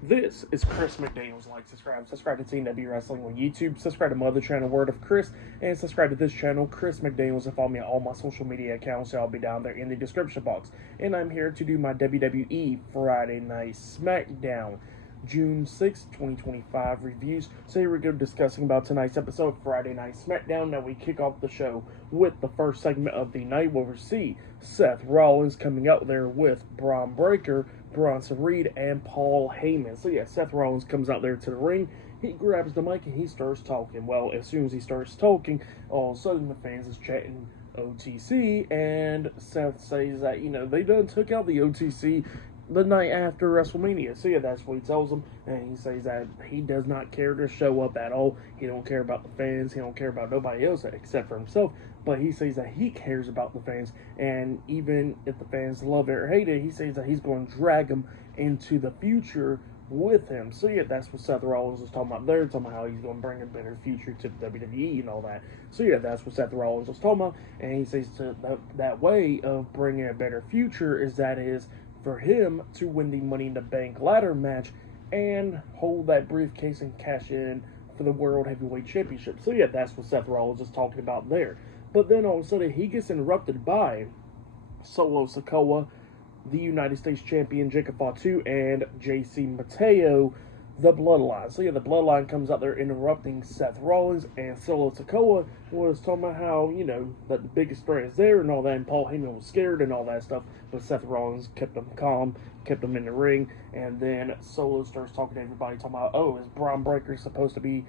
This is Chris McDaniels. Like, subscribe to TNW Wrestling on YouTube, subscribe to my other channel, Word of Chris, and subscribe to this channel, Chris McDaniels, and follow me on all my social media accounts. I'll be down there in the description box. And I'm here to do my WWE Friday Night SmackDown June 6, 2025 reviews. So here we go, discussing about tonight's episode of Friday Night SmackDown. Now we kick off the show with the first segment of the night, where we see Seth Rollins coming out there with Braun Breaker, Bronson Reed, and Paul Heyman. So yeah, Seth Rollins comes out there to the ring. He grabs the mic and he starts talking. Well, as soon as he starts talking, all of a sudden the fans is chatting OTC, and Seth says that, they done took out the OTC the night after WrestleMania. So yeah, that's what he tells them, and he says that he does not care to show up at all. He don't care about the fans. He don't care about nobody else except for himself. But he says that he cares about the fans, and even if the fans love it or hate it, he says that he's going to drag them into the future with him. So yeah, that's what Seth Rollins was talking about there, talking about how he's going to bring a better future to the WWE and all that. So yeah, that's what Seth Rollins was talking about, and he says that way of bringing a better future is for him to win the Money in the Bank ladder match and hold that briefcase and cash in for the World Heavyweight Championship. So yeah, that's what Seth Rollins is talking about there. But then all of a sudden he gets interrupted by Solo Sikoa, the United States Champion Jacob Fatu, and JC Mateo, the Bloodline. So yeah, the Bloodline comes out there interrupting Seth Rollins, and Solo Sikoa was talking about how, that the biggest threat is there and all that, and Paul Heyman was scared and all that stuff, but Seth Rollins kept him calm, kept him in the ring, and then Solo starts talking to everybody, talking about, is Braun Breaker supposed to be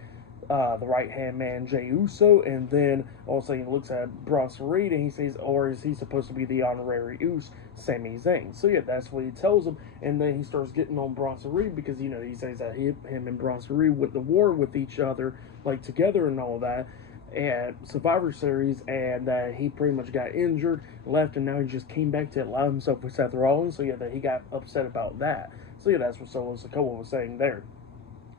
the right-hand man, Jey Uso? And then all of a sudden he looks at Bronson Reed and he says, or is he supposed to be the honorary Uso, Sami Zayn? So yeah, that's what he tells him, and then he starts getting on Bronson Reed because, he says that him and Bronson Reed went to war with each other, like together and all that, at Survivor Series, and that he pretty much got injured, left, and now he just came back to ally himself with Seth Rollins. So yeah, that he got upset about that. So yeah, that's what Solo Sikoa was saying there.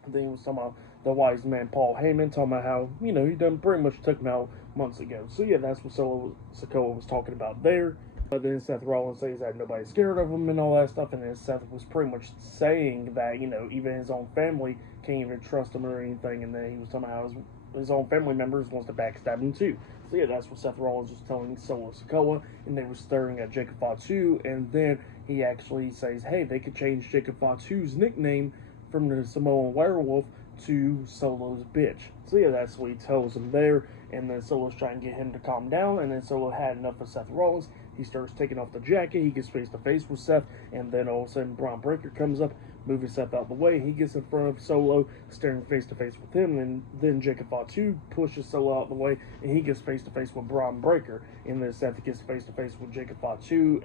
And then he was talking about the wise man Paul Heyman, talking about how, he done pretty much took him out months ago. So yeah, that's what Solo Sikoa was talking about there. But then Seth Rollins says that nobody's scared of him and all that stuff, and then Seth was pretty much saying that, even his own family can't even trust him or anything, and then he was talking about how his own family members wants to backstab him too. So yeah, that's what Seth Rollins was telling Solo Sikoa, and they were staring at Jacob Fatu, and then he actually says, hey, they could change Jacob Fatu's nickname from the Samoan Werewolf to Solo's Bitch. So yeah, that's what he tells him there, and then Solo's trying to get him to calm down, and then Solo had enough of Seth Rollins. He starts taking off the jacket, he gets face to face with Seth, and then all of a sudden Braun Breaker comes up, moving Seth out the way. He gets in front of Solo, staring face to face with him, and then Jacob Fatu pushes Solo out the way, and he gets face to face with Braun Breaker, and then Seth gets face to face with Jacob Fatu,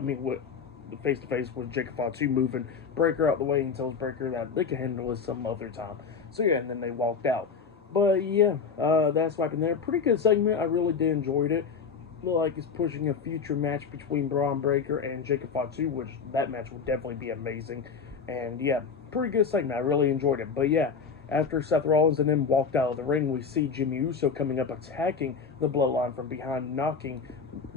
with face to face with Jacob Fatu, moving Breaker out the way, and tells Breaker that they can handle it some other time. So yeah, and then they walked out. But yeah, that's what happened there. Pretty good segment. I really did enjoy it. Look like it's pushing a future match between Braun Breaker and Jacob Fatu, which that match will definitely be amazing. And yeah, pretty good segment. I really enjoyed it. But yeah, after Seth Rollins and them walked out of the ring, we see Jimmy Uso coming up, attacking the Bloodline from behind, knocking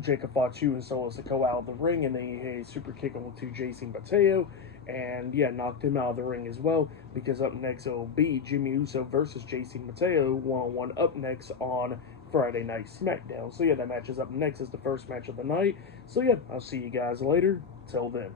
Jacob Fatu and Solo Sikoa out of the ring, and then he hit a super kick onto JC Mateo, and yeah, knocked him out of the ring as well, because up next it'll be Jimmy Uso versus JC Mateo, one-on-one up next on Friday Night SmackDown. So yeah, that match is up next as the first match of the night. So yeah, I'll see you guys later. Till then.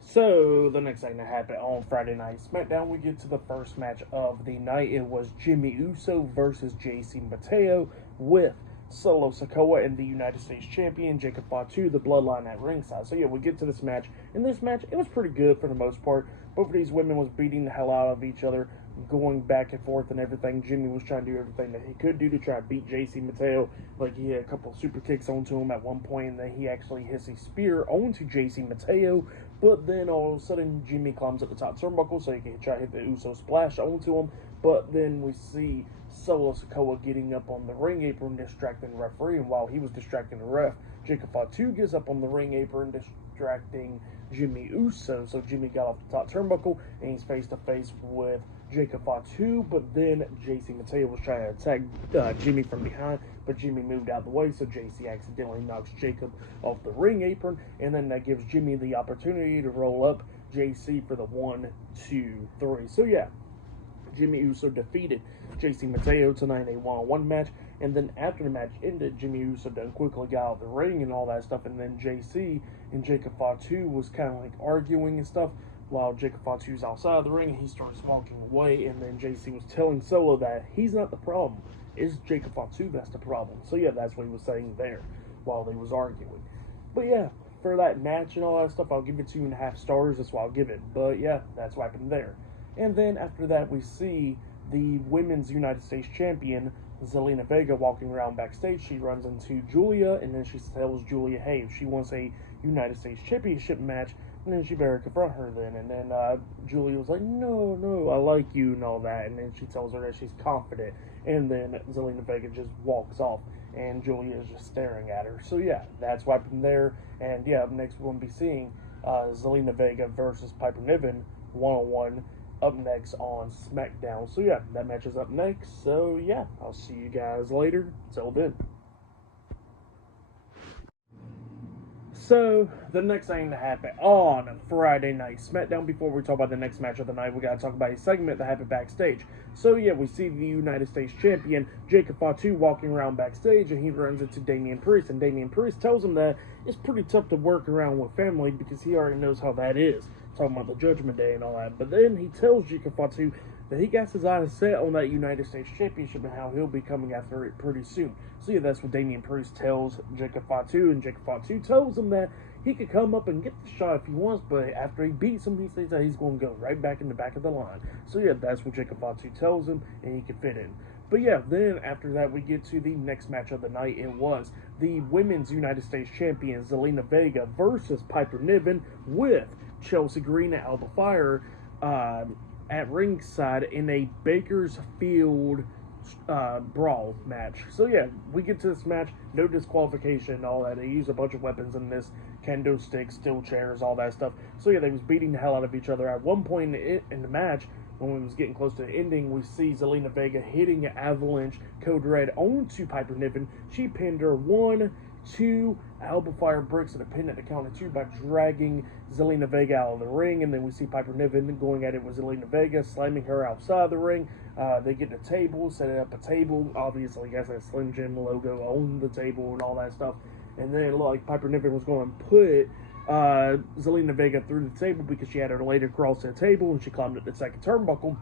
So, the next thing that happened on Friday Night SmackDown, we get to the first match of the night. It was Jimmy Uso versus JC Mateo with Solo Sikoa and the United States Champion Jacob Fatu, the Bloodline, at ringside. So yeah, we get to this match. In this match, it was pretty good for the most part. Both of these women was beating the hell out of each other, going back and forth and everything. Jimmy was trying to do everything that he could do to try to beat JC Mateo. Like, he had a couple super kicks onto him at one point, and then he actually hits a spear onto JC Mateo. But then all of a sudden, Jimmy climbs up the top turnbuckle so he can try to hit the Uso splash onto him. But then we see Solo Sikoa getting up on the ring apron, distracting the referee. And while he was distracting the ref, Jacob Fatu gets up on the ring apron, distracting Jimmy Uso. So Jimmy got off the top turnbuckle, and he's face to face with Jacob Fatu, but then JC Mateo was trying to attack Jimmy from behind, but Jimmy moved out of the way, so JC accidentally knocks Jacob off the ring apron, and then that gives Jimmy the opportunity to roll up JC for the 1, 2, 3. So yeah, Jimmy Uso defeated JC Mateo tonight in a one-on-one match, and then after the match ended, Jimmy Uso then quickly got out of the ring and all that stuff, and then JC and Jacob Fatu was kind of like arguing and stuff, while Jacob Fatu's outside of the ring, and he starts walking away, and then JC was telling Solo that he's not the problem, it's Jacob Fatu that's the problem. So yeah, that's what he was saying there while they was arguing. But yeah, for that match and all that stuff, I'll give it 2.5 stars, that's what I'll give it. But yeah, that's what happened there. And then after that, we see the Women's United States Champion, Zelina Vega, walking around backstage. She runs into Julia, and then she tells Julia, hey, if she wants a United States Championship match, and then she better confront her then. And then Julia was like, no, I like you and all that. And then she tells her that she's confident. And then Zelina Vega just walks off. And Julia is just staring at her. So yeah, that's what happened there. And yeah, up next we'll be seeing Zelina Vega versus Piper Niven one-on-one up next on SmackDown. So yeah, that match is up next. So yeah, I'll see you guys later. Till then. So, the next thing that happened on Friday Night SmackDown, before we talk about the next match of the night, we gotta talk about a segment that happened backstage. So yeah, we see the United States Champion, Jacob Fatu, walking around backstage, and he runs into Damian Priest, and Damian Priest tells him that it's pretty tough to work around with family because he already knows how that is, talking about the Judgment Day and all that. But then he tells Jacob Fatu that he got his eyes set on that United States Championship and how he'll be coming after it pretty soon. So yeah, that's what Damian Priest tells Jacob Fatu, and Jacob Fatu tells him that he could come up and get the shot if he wants, but after he beats him, he says that he's going to go right back in the back of the line. So yeah, that's what Jacob Fatu tells him, and he can fit in. But yeah, then after that, we get to the next match of the night. It was the Women's United States Champion, Zelina Vega, versus Piper Niven, with Chelsea Green and Alba Fire at ringside in a Bakersfield brawl match. So yeah, we get to this match, no disqualification and all that. They use a bunch of weapons in this, kendo sticks, steel chairs, all that stuff. So yeah, they was beating the hell out of each other. At one point in the match, when we was getting close to the ending, we see Zelina Vega hitting an Avalanche Code Red onto Piper Niven. She pinned her 1, 2 Alba Fire bricks and a pin at the count of 2 by dragging Zelina Vega out of the ring, and then we see Piper Niven going at it with Zelina Vega, slamming her outside the ring. They get the table, set up a table, obviously got that Slim Jim logo on the table and all that stuff, and then it looked like Piper Niven was going to put Zelina Vega through the table because she had her leg across the table and she climbed up the second turnbuckle.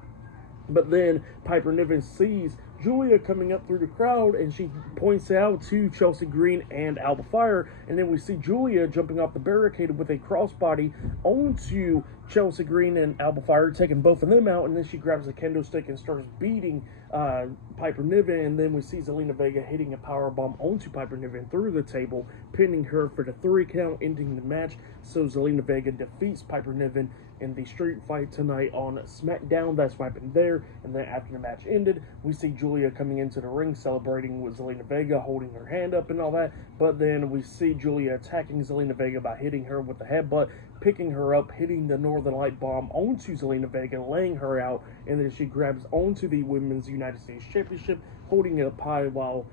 But then Piper Niven sees Julia coming up through the crowd, and she points out to Chelsea Green and Alba Fire, and then we see Julia jumping off the barricade with a crossbody onto Chelsea Green and Alba Fire, taking both of them out, and then she grabs a kendo stick and starts beating Piper Niven, and then we see Zelina Vega hitting a powerbomb onto Piper Niven through the table, pinning her for the 3 count, ending the match. So Zelina Vega defeats Piper Niven in the street fight tonight on SmackDown. That's what happened there. And then after the match ended, we see Julia coming into the ring celebrating with Zelina Vega, holding her hand up and all that. But then we see Julia attacking Zelina Vega by hitting her with the headbutt, picking her up, hitting the Northern Light bomb onto Zelina Vega, laying her out, and then she grabs onto the Women's United States Championship, holding it up high while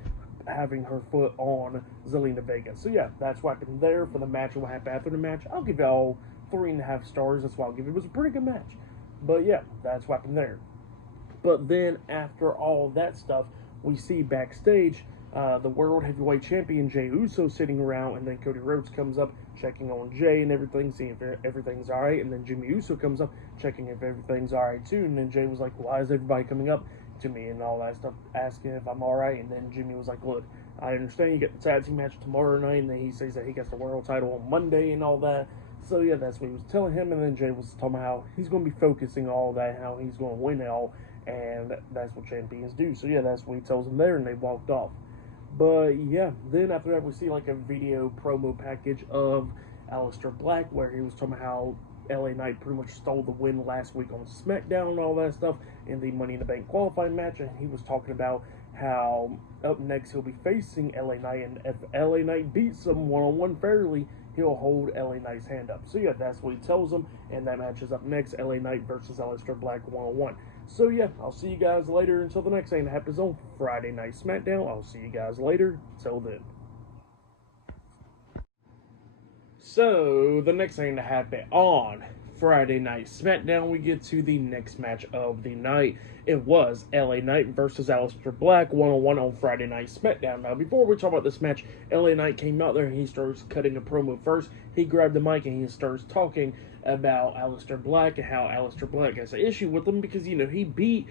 having her foot on Zelina Vega. So yeah, that's what happened there for the match and what happened after the match. I'll give it all 3.5 stars. That's why I'll give it. It was a pretty good match. But yeah, that's what happened there. But then after all that stuff, we see backstage the World Heavyweight Champion Jey Uso sitting around, and then Cody Rhodes comes up, checking on Jey and everything, seeing if everything's all right. And then Jimmy Uso comes up, checking if everything's all right too. And then Jey was like, why is everybody coming up to me and all that stuff, asking if I'm all right? And then Jimmy was like, look, I understand you get the tag team match tomorrow night, and then he says that he gets the world title on Monday and all that. So yeah, that's what he was telling him. And then Jey was talking about how he's going to be focusing on all that, how he's going to win it all, and that's what champions do. So yeah, that's what he tells him there, and they walked off. But yeah, then after that, we see like a video promo package of Aleister Black, where he was talking about how LA Knight pretty much stole the win last week on SmackDown and all that stuff in the Money in the Bank qualifying match. And he was talking about how up next he'll be facing LA Knight, and if LA Knight beats him one-on-one fairly, he'll hold LA Knight's hand up. So yeah, that's what he tells him, and that match is up next, LA Knight versus Aleister Black one-on-one. So yeah, I'll see you guys later. Until the next thing that happens on Friday Night SmackDown, I'll see you guys later. Till then. So, the next thing to happen on Friday Night SmackDown, we get to the next match of the night. It was LA Knight versus Aleister Black one-on-one on Friday Night SmackDown. Now, before we talk about this match, LA Knight came out there and he starts cutting a promo first. He grabbed the mic and he starts talking about Aleister Black and how Aleister Black has an issue with him because, he beat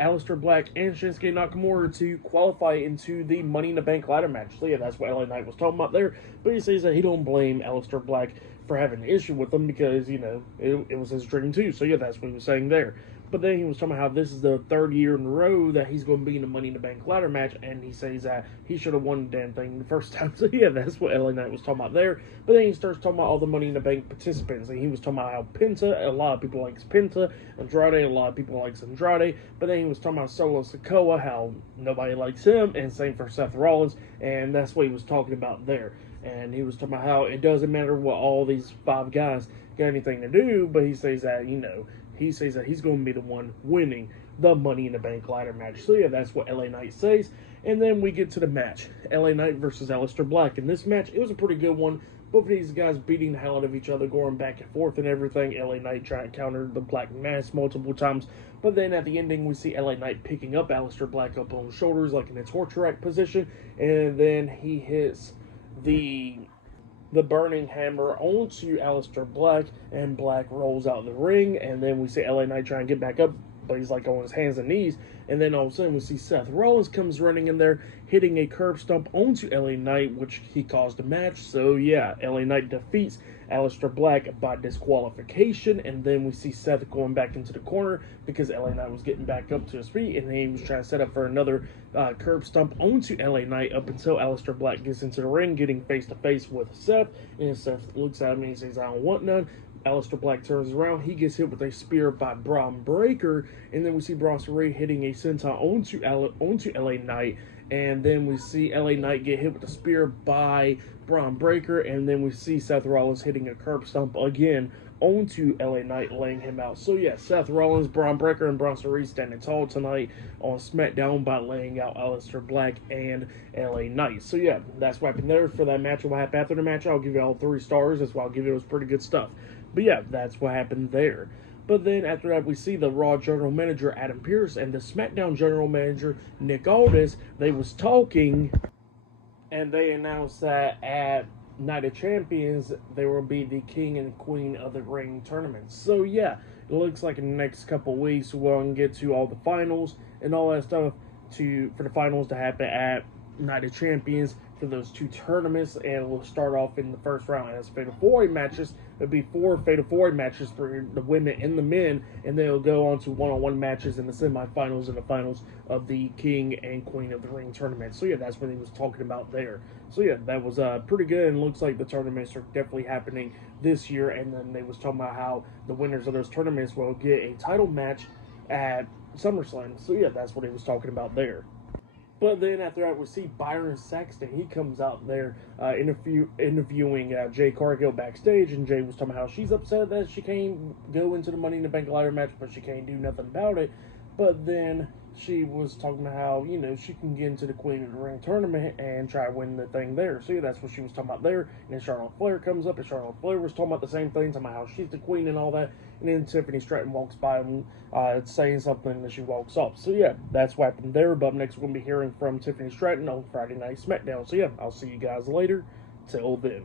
Aleister Black and Shinsuke Nakamura to qualify into the Money in the Bank ladder match. So yeah, that's what LA Knight was talking about there. But he says that he don't blame Aleister Black for having an issue with them because, it was his dream too. So yeah, that's what he was saying there. But then he was talking about how this is the third year in a row that he's going to be in the Money in the Bank ladder match, and he says that he should have won the damn thing the first time. So yeah, that's what LA Knight was talking about there. But then he starts talking about all the Money in the Bank participants, and he was talking about how Penta, a lot of people likes Penta, Andrade, a lot of people likes Andrade. But then he was talking about Solo Sikoa, how nobody likes him, and same for Seth Rollins, and that's what he was talking about there. And he was talking about how it doesn't matter what all these five guys got anything to do, but he says that, he says that he's going to be the one winning the Money in the Bank ladder match. So yeah, that's what LA Knight says. And then we get to the match. LA Knight versus Aleister Black. In this match, it was a pretty good one. Both of these guys beating the hell out of each other, going back and forth and everything. LA Knight trying to counter the Black Mass multiple times. But then at the ending, we see LA Knight picking up Aleister Black up on his shoulders like in a torture rack position. And then he hits the burning hammer onto Aleister Black, and Black rolls out of the ring, and then we see LA Knight try and get back up, but he's like on his hands and knees, and then all of a sudden we see Seth Rollins comes running in there, hitting a curb stomp onto LA Knight, which he caused a match. So yeah, LA Knight defeats Aleister Black by disqualification, and then we see Seth going back into the corner because LA Knight was getting back up to his feet, and he was trying to set up for another curb stomp onto LA Knight up until Aleister Black gets into the ring, getting face to face with Seth, and Seth looks at him and he says, "I don't want none." Aleister Black turns around, he gets hit with a spear by Braun Breaker, and then we see Bronson Reed hitting a senton onto LA Knight, and then we see LA Knight get hit with a spear by Braun Breaker, and then we see Seth Rollins hitting a curb stomp again onto LA Knight, laying him out. So yeah, Seth Rollins, Braun Breaker, and Bronson Reed standing tall tonight on SmackDown by laying out Aleister Black and LA Knight. So yeah, that's what happened there for that match. What happened after the match, I'll give you all 3 stars. That's why I'll give you. It was pretty good stuff. But yeah, that's what happened there. But then after that, we see the Raw General Manager, Adam Pearce, and the SmackDown General Manager, Nick Aldis. They was talking, and they announced that at Night of Champions, they will be the King and Queen of the Ring tournament. So yeah, it looks like in the next couple weeks, we're going to get to all the finals and all that stuff for the finals to happen at Night of Champions for those 2 tournaments, and we'll start off in the first round as Fatal 4-Way matches. There'll be 4 Fatal 4-Way matches for the women and the men, and then it'll go on to one-on-one matches in the semifinals and the finals of the King and Queen of the Ring tournament. So yeah, that's what he was talking about there. So yeah, that was pretty good, and looks like the tournaments are definitely happening this year. And then they was talking about how the winners of those tournaments will get a title match at SummerSlam. So yeah, that's what he was talking about there. But then after that, we see Byron Saxton. He comes out there interviewing Jay Cargill backstage, and Jay was talking about how she's upset that she can't go into the Money in the Bank ladder match, but she can't do nothing about it. But then she was talking about how, she can get into the Queen of the Ring tournament and try to win the thing there. So yeah, that's what she was talking about there. And then Charlotte Flair comes up, and Charlotte Flair was talking about the same thing, talking about how she's the queen and all that. And then Tiffany Stratton walks by and saying something, and she walks off. So yeah, that's what happened there. But up next, we're going to be hearing from Tiffany Stratton on Friday Night SmackDown. So yeah, I'll see you guys later. Till then.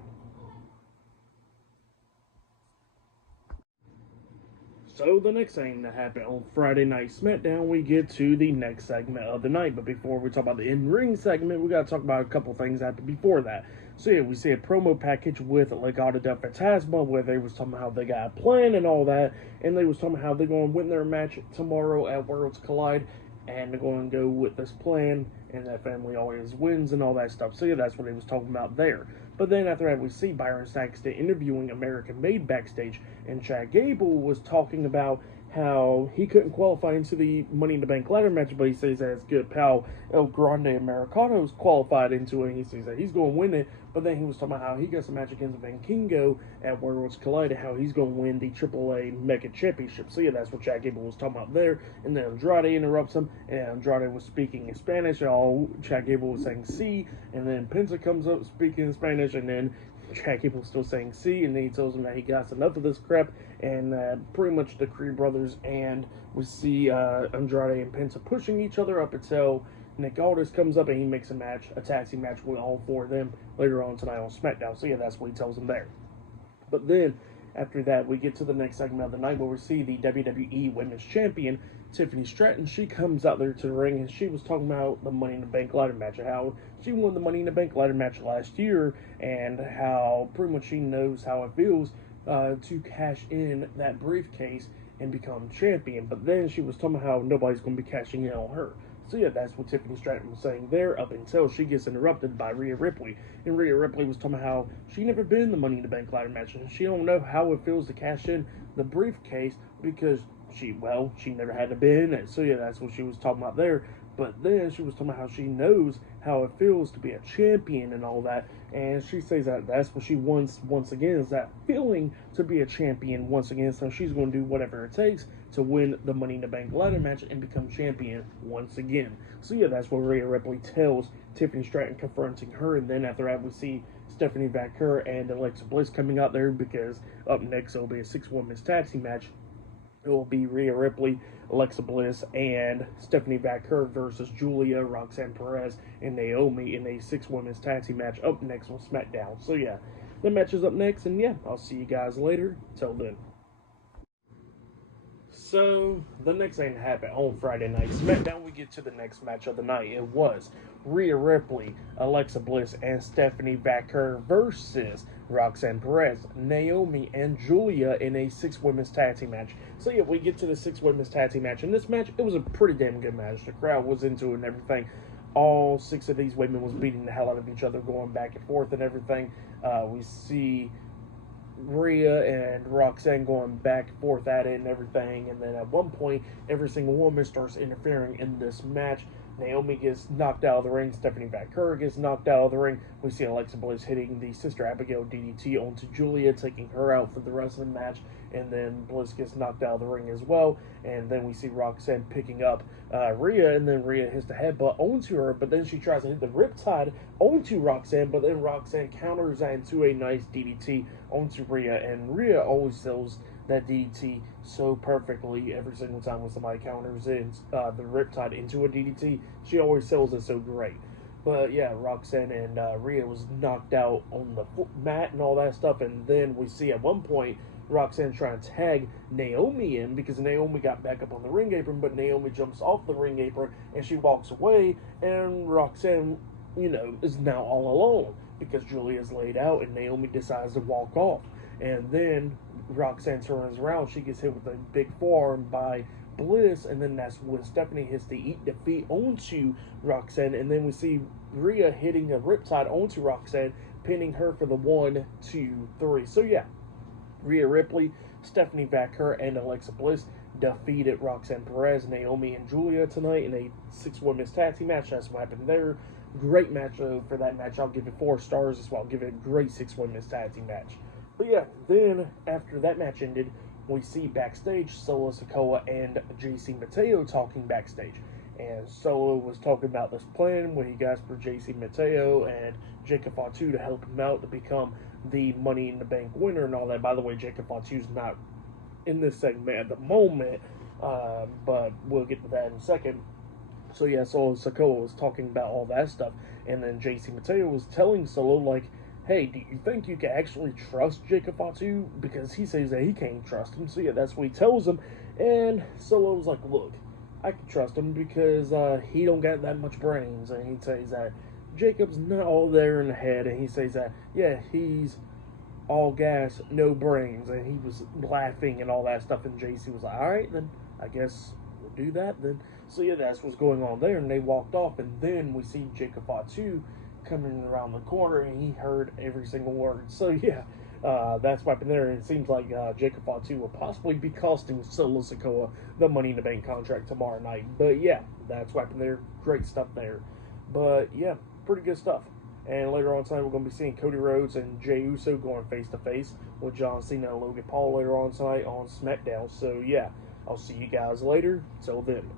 So the next thing that happened on Friday Night SmackDown, we get to the next segment of the night. But before we talk about the in-ring segment, we got to talk about a couple things that happened before that. So yeah, we see a promo package with Legado del Fantasma, where they was talking about how they got a plan and all that, and they was talking about how they're going to win their match tomorrow at Worlds Collide, and they're going to go with this plan, and that family always wins and all that stuff. So yeah, that's what he was talking about there. But then after that, we see Byron Saxton interviewing American Made backstage, and Chad Gable was talking about how he couldn't qualify into the Money in the Bank ladder match, but he says that his good pal El Grande Americano's qualified into it. And he says that he's going to win it, but then he was talking about how he got some match against Van Kingo at Worlds Collide, how he's going to win the AAA Mega Championship. So yeah, that's what Chad Gable was talking about there. And then Andrade interrupts him, and Andrade was speaking in Spanish. And all Chad Gable was saying "C," and then Penta comes up speaking in Spanish, and then Chad Gable still saying "C," and then he tells him that he got enough of this crap, and pretty much the Creed brothers, and we see Andrade and Penta pushing each other up until Nick Aldis comes up and he makes a taxi match with all four of them later on tonight on SmackDown. So yeah, that's what he tells them there. But then after that, we get to the next segment of the night where we see the WWE Women's Champion, Tiffany Stratton. She comes out there to the ring and she was talking about the Money in the Bank ladder match, and how she won the Money in the Bank ladder match last year, and how pretty much she knows how it feels to cash in that briefcase and become champion. But then she was talking about how nobody's going to be cashing in on her. So yeah, that's what Tiffany Stratton was saying there, up until she gets interrupted by Rhea Ripley. And Rhea Ripley was talking about how she never been in the Money in the Bank ladder match, and she don't know how it feels to cash in the briefcase because she never had to be in it. So yeah, that's what she was talking about there. But then she was talking about how she knows how it feels to be a champion and all that. And she says that that's what she wants once again, is that feeling to be a champion once again. So she's going to do whatever it takes to win the Money in the Bank ladder match and become champion once again. So yeah, that's what Rhea Ripley tells Tiffany Stratton, confronting her. And then after that, we see Stephanie Vaquer and Alexa Bliss coming out there, because up next it'll be a 6-women's tag team match. It will be Rhea Ripley, Alexa Bliss, and Stephanie Vaquer versus Julia, Roxanne Perez, and Naomi in a 6-women's tag team match up next on SmackDown. So yeah, the match is up next, and yeah, I'll see you guys later. Till then. So, the next thing that happened on Friday night SmackDown, we get to the next match of the night. It was Rhea Ripley, Alexa Bliss, and Stephanie Vaquer versus Roxanne Perez, Naomi, and Julia in a 6-women's tag team match. So yeah, we get to the 6-women's tag team match. In this match, it was a pretty damn good match. The crowd was into it and everything. All 6 of these women was beating the hell out of each other, going back and forth and everything. We see Rhea and Roxanne going back and forth at it and everything, and then at one point every single woman starts interfering in this match. Naomi gets knocked out of the ring, Stephanie Vaquer gets knocked out of the ring. We see Alexa Bliss hitting the Sister Abigail DDT onto Julia, taking her out for the rest of the match, and then Bliss gets knocked out of the ring as well. And then we see Roxanne picking up Rhea, and then Rhea hits the headbutt onto her, but then she tries to hit the Riptide onto Roxanne, but then Roxanne counters that into a nice DDT onto Rhea, and Rhea always sells that DDT so perfectly every single time when somebody counters in the Riptide into a DDT. She always sells it so great. But yeah, Roxanne and Rhea was knocked out on the mat and all that stuff, and then we see at one point Roxanne trying to tag Naomi in, because Naomi got back up on the ring apron, but Naomi jumps off the ring apron and she walks away, and Roxanne, is now all alone because Julia's laid out, and Naomi decides to walk off. And then Roxanne turns around, she gets hit with a big forearm by Bliss, and then that's when Stephanie hits the Eat Defeat onto Roxanne, and then we see Rhea hitting a Riptide onto Roxanne, pinning her for the 1, 2, 3. So yeah, Rhea Ripley, Stephanie Vaquer, and Alexa Bliss defeated Roxanne Perez, Naomi, and Julia tonight in a 6-women's tag team match. That's what happened there. Great match for that match. I'll give it 4 stars as well. I'll give it a great 6-women's tag team match. But yeah, then after that match ended, we see backstage Solo Sikoa and JC Mateo talking backstage. And Solo was talking about this plan where he got for JC Mateo and Jacob Fatu to help him out to become the Money in the Bank winner and all that. By the way, Jacob Fatu's not in this segment at the moment, but we'll get to that in a second. So yeah, Solo Sikoa was talking about all that stuff, and then JC Mateo was telling Solo, like, hey, do you think you can actually trust Jacob Fatu? Because he says that he can't trust him. So yeah, that's what he tells him. And Solo was like, look, I can trust him because he don't got that much brains. And he says that Jacob's not all there in the head. And he says that, yeah, he's all gas, no brains. And he was laughing and all that stuff. And JC was like, all right, then I guess we'll do that then. So yeah, that's what's going on there. And they walked off. And then we see Jacob Fatu coming around the corner, and he heard every single word. So yeah, That's what happened there. And it seems like Jacob Fatu will possibly be costing Solo Sikoa the Money in the Bank contract tomorrow night. But yeah, that's what happened there. Great stuff there. But yeah, pretty good stuff. And later on tonight, we're going to be seeing Cody Rhodes and Jey Uso going face to face with John Cena and Logan Paul later on tonight on SmackDown. So yeah, I'll see you guys later. Till then.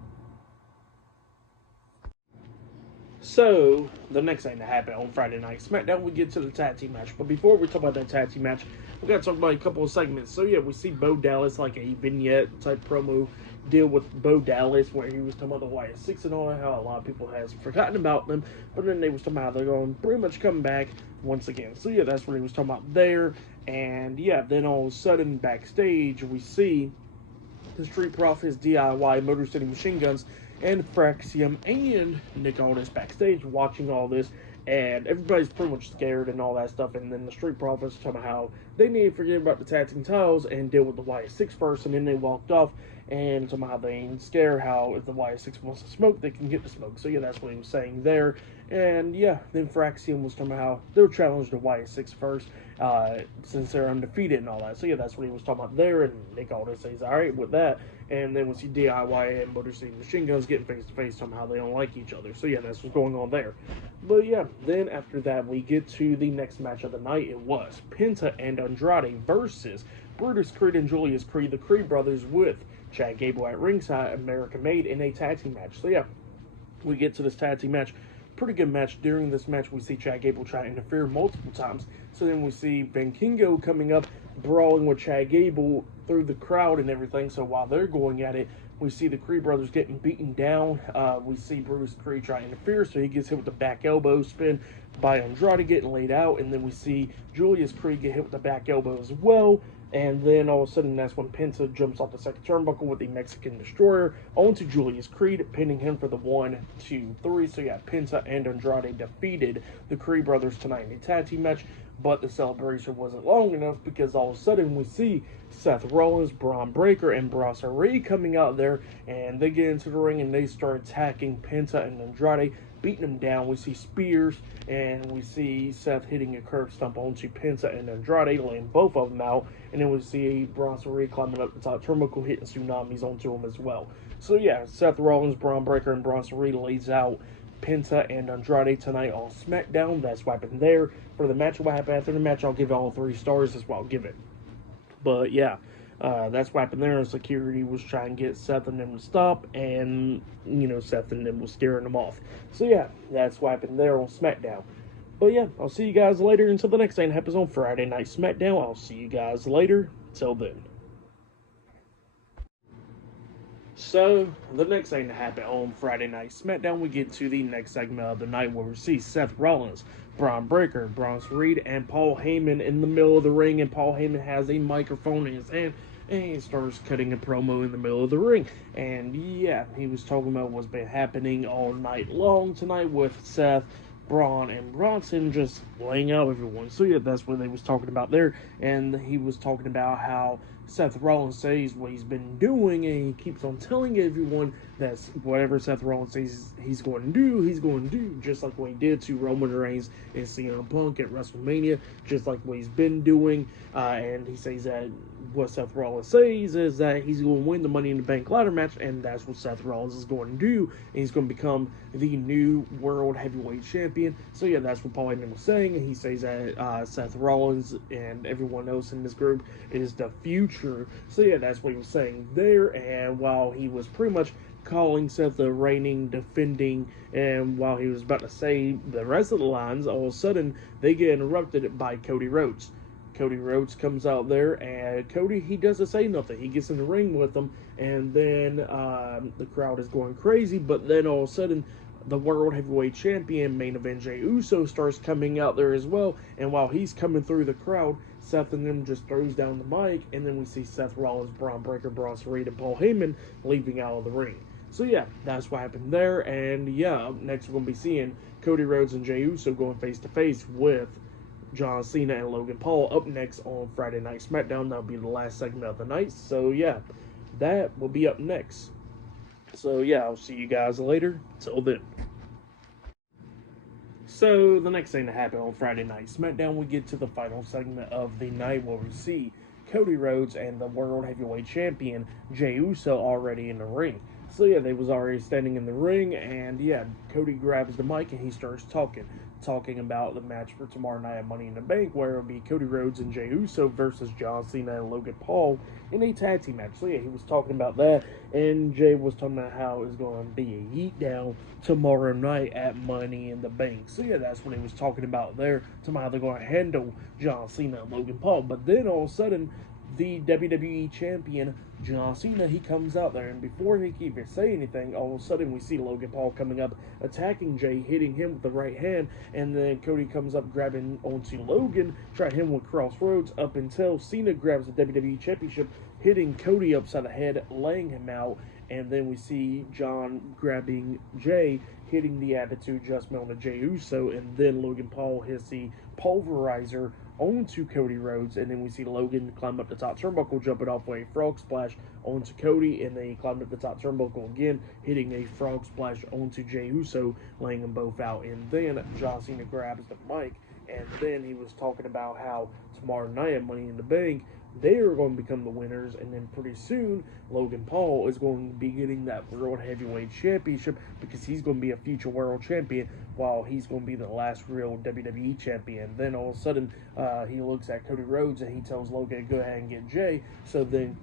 So, the next thing that happened on Friday Night SmackDown, we get to the tag team match. But before we talk about that tag team match, we got to talk about a couple of segments. So, yeah, we see Bo Dallas, like a vignette type promo deal with Bo Dallas, where he was talking about the Wyatt Six and all, how a lot of people has forgotten about them. But then they was talking about they're going to pretty much come back once again. So, yeah, that's what he was talking about there. And, yeah, then all of a sudden, backstage, we see the Street Profits, DIY, Motor City Machine Guns, and Fraxium and Nick Aldis backstage watching all this, and everybody's pretty much scared and all that stuff. And then the Street Profits talking about how they need to forget about the tag team titles and deal with the Wyatt Six first, and then they walked off and talking about how they ain't scared, how if the Wyatt Six wants to smoke, they can get the smoke. So yeah, that's what he was saying there. And yeah, then Fraxium was talking about how they'll challenge the Wyatt Six first, since they're undefeated and all that. So yeah, that's what he was talking about there. And Nick Aldis says, all right with that. And then we see DIY and Motor City Machine Guns getting face to face, somehow they don't like each other. So yeah, that's what's going on there. But yeah, then after that, we get to the next match of the night. It was Penta and Andrade versus Brutus Creed and Julius Creed, the Creed brothers, with Chad Gable at ringside, America Made, in a tag team match. So yeah, we get to this tag team match. Pretty good match. During this match, we see Chad Gable try to interfere multiple times. So then we see Van Kingo coming up, brawling with Chad Gable through the crowd and everything. So while they're going at it, we see the Creed brothers getting beaten down. We see Brutus Creed try to interfere, so he gets hit with the back elbow spin by Andrade, getting laid out. And then we see Julius Creed get hit with the back elbow as well. And then all of a sudden, that's when Penta jumps off the second turnbuckle with the Mexican Destroyer onto Julius Creed, pinning him for the 1, 2, 3. So yeah, Penta and Andrade defeated the Creed brothers tonight in a tag team match. But the celebration wasn't long enough, because all of a sudden we see Seth Rollins, Braun Breaker, and Brasserie coming out there, and they get into the ring and they start attacking Penta and Andrade, beating them down. We see spears, and we see Seth hitting a curb stomp onto Penta and Andrade, laying both of them out. And then we see Brasserie climbing up the top turnbuckle, hitting tsunamis onto him as well. So yeah, Seth Rollins, Braun Breaker, and Brasserie lays out Penta and Andrade tonight on SmackDown. That's what happened there. For the match, what happened after the match, I'll give it all 3 stars. That's what I'll give it. But yeah, that's what happened there. And security was trying to get Seth and them to stop, and Seth and them was scaring them off. So yeah, that's what happened there on SmackDown. But yeah, I'll see you guys later until the next thing that happens on Friday Night SmackDown. I'll see you guys later. Till then. So, the next thing to happen on Friday Night SmackDown, we get to the next segment of the night, where we see Seth Rollins, Braun Breaker, Brasserie, and Paul Heyman in the middle of the ring, and Paul Heyman has a microphone in his hand, and he starts cutting a promo in the middle of the ring. And yeah, he was talking about what's been happening all night long tonight with Seth, Braun, and Bronson just laying out everyone. So yeah, that's what they was talking about there. And he was talking about how Seth Rollins says what he's been doing, and he keeps on telling everyone that whatever Seth Rollins says he's going to do, he's going to do, just like what he did to Roman Reigns and CM Punk at WrestleMania, just like what he's been doing. And he says that what Seth Rollins says is that he's going to win the Money in the Bank ladder match, and that's what Seth Rollins is going to do, and he's going to become the new World Heavyweight Champion. So yeah, that's what Paul Heyman was saying, and he says that Seth Rollins and everyone else in this group is the future. So yeah, that's what he was saying there. And while he was pretty much calling Seth the reigning, defending, and while he was about to say the rest of the lines, all of a sudden they get interrupted by Cody Rhodes. Cody Rhodes comes out there, and Cody, he doesn't say nothing. He gets in the ring with them, and then the crowd is going crazy. But then all of a sudden, the World Heavyweight Champion, Main Event Jey Uso, starts coming out there as well. And while he's coming through the crowd, Seth and them just throws down the mic, and then we see Seth Rollins, Braun Breaker, Brasserie, and Paul Heyman leaving out of the ring. So yeah, that's what happened there. And yeah, up next we're going to be seeing Cody Rhodes and Jey Uso going face to face with John Cena and Logan Paul up next on Friday Night SmackDown. That'll be the last segment of the night. So yeah, that will be up next. So yeah, I'll see you guys later. Till then. So the next thing that happened on Friday Night SmackDown, we get to the final segment of the night where we see Cody Rhodes and the World Heavyweight Champion Jey Uso already in the ring. So yeah, they was already standing in the ring, and yeah, Cody grabs the mic and he starts talking about the match for tomorrow night at Money in the Bank, where it'll be Cody Rhodes and Jey Uso versus John Cena and Logan Paul in a tag team match. So yeah, he was talking about that, and Jay was talking about how it's going to be a yeet down tomorrow night at Money in the Bank. So yeah, that's what he was talking about there, to how they're going to handle John Cena and Logan Paul. But then all of a sudden, the WWE champion John Cena, he comes out there, and before he can even say anything, all of a sudden we see Logan Paul coming up, attacking Jay, hitting him with the right hand, and then Cody comes up grabbing onto Logan, trying him with Crossroads, up until Cena grabs the WWE championship, hitting Cody upside the head, laying him out, and then we see John grabbing Jay, hitting the Attitude Adjustment on the Jey Uso, and then Logan Paul hits the Pulverizer onto Cody Rhodes, and then we see Logan climb up the top turnbuckle, jumping off with a frog splash onto Cody, and then he climbed up the top turnbuckle again, hitting a frog splash onto Jey Uso, laying them both out, and then John Cena grabs the mic, and then he was talking about how tomorrow night at Money in the Bank, they are going to become the winners, and then pretty soon Logan Paul is going to be getting that World Heavyweight Championship, because he's going to be a future world champion, while he's going to be the last real WWE champion. Then all of a sudden he looks at Cody Rhodes and he tells Logan to go ahead and get Jay. So then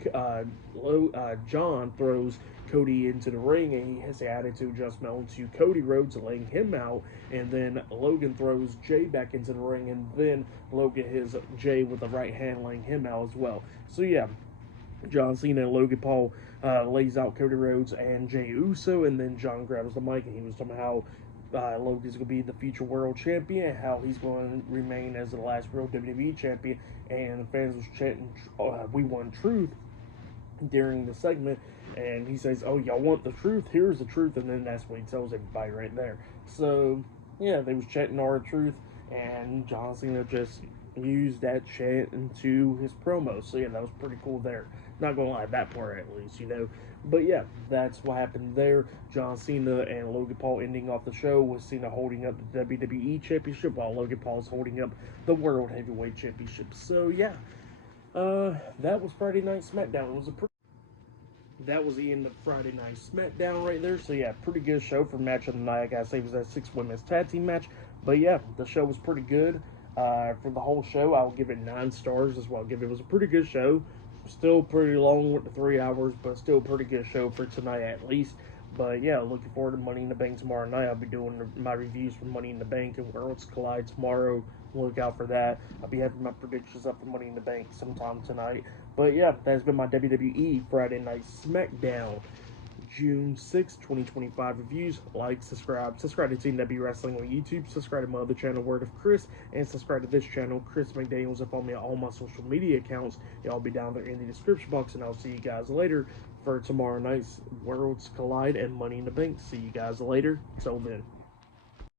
John throws Cody into the ring, and he has the Attitude Adjustment onto Cody Rhodes, laying him out, and then Logan throws Jay back into the ring, and then Logan hits Jay with the right hand, laying him out as well. So yeah, John Cena and Logan Paul lays out Cody Rhodes and Jey Uso, and then John grabs the mic and he was talking how Logan's going to be the future world champion, how he's going to remain as the last real WWE champion, and the fans was chanting, "We want truth," during the segment, and he says, "Oh, y'all want the truth? Here's the truth," and then that's what he tells everybody right there. So yeah, they was chanting our truth, and John Cena just used that chant into his promo. So yeah, that was pretty cool there. Not gonna lie, that part at least, you know. But yeah, that's what happened there. John Cena and Logan Paul ending off the show with Cena holding up the WWE Championship, while Logan Paul's holding up the World Heavyweight Championship. So yeah, that was Friday Night SmackDown. It was that was the end of Friday Night SmackDown right there. So yeah, pretty good show for match of the night. I gotta say, it was that 6 women's tag team match. But yeah, the show was pretty good. For the whole show, I'll give it 9 stars as well. It was a pretty good show. Still pretty long with the 3 hours, but still a pretty good show for tonight at least. But yeah, looking forward to Money in the Bank tomorrow night. I'll be doing my reviews for Money in the Bank and Worlds Collide tomorrow. Look out for that. I'll be having my predictions up for Money in the Bank sometime tonight. But yeah, that's been my WWE Friday Night SmackDown June 6, 2025 reviews. Like, subscribe to TNW Wrestling on YouTube, subscribe to my other channel, Word of Chris, and subscribe to this channel, Chris McDaniels, and follow me on all my social media accounts. Y'all be down there in the description box, and I'll see you guys later for tomorrow night's Worlds Collide and Money in the Bank. See you guys later. Till then.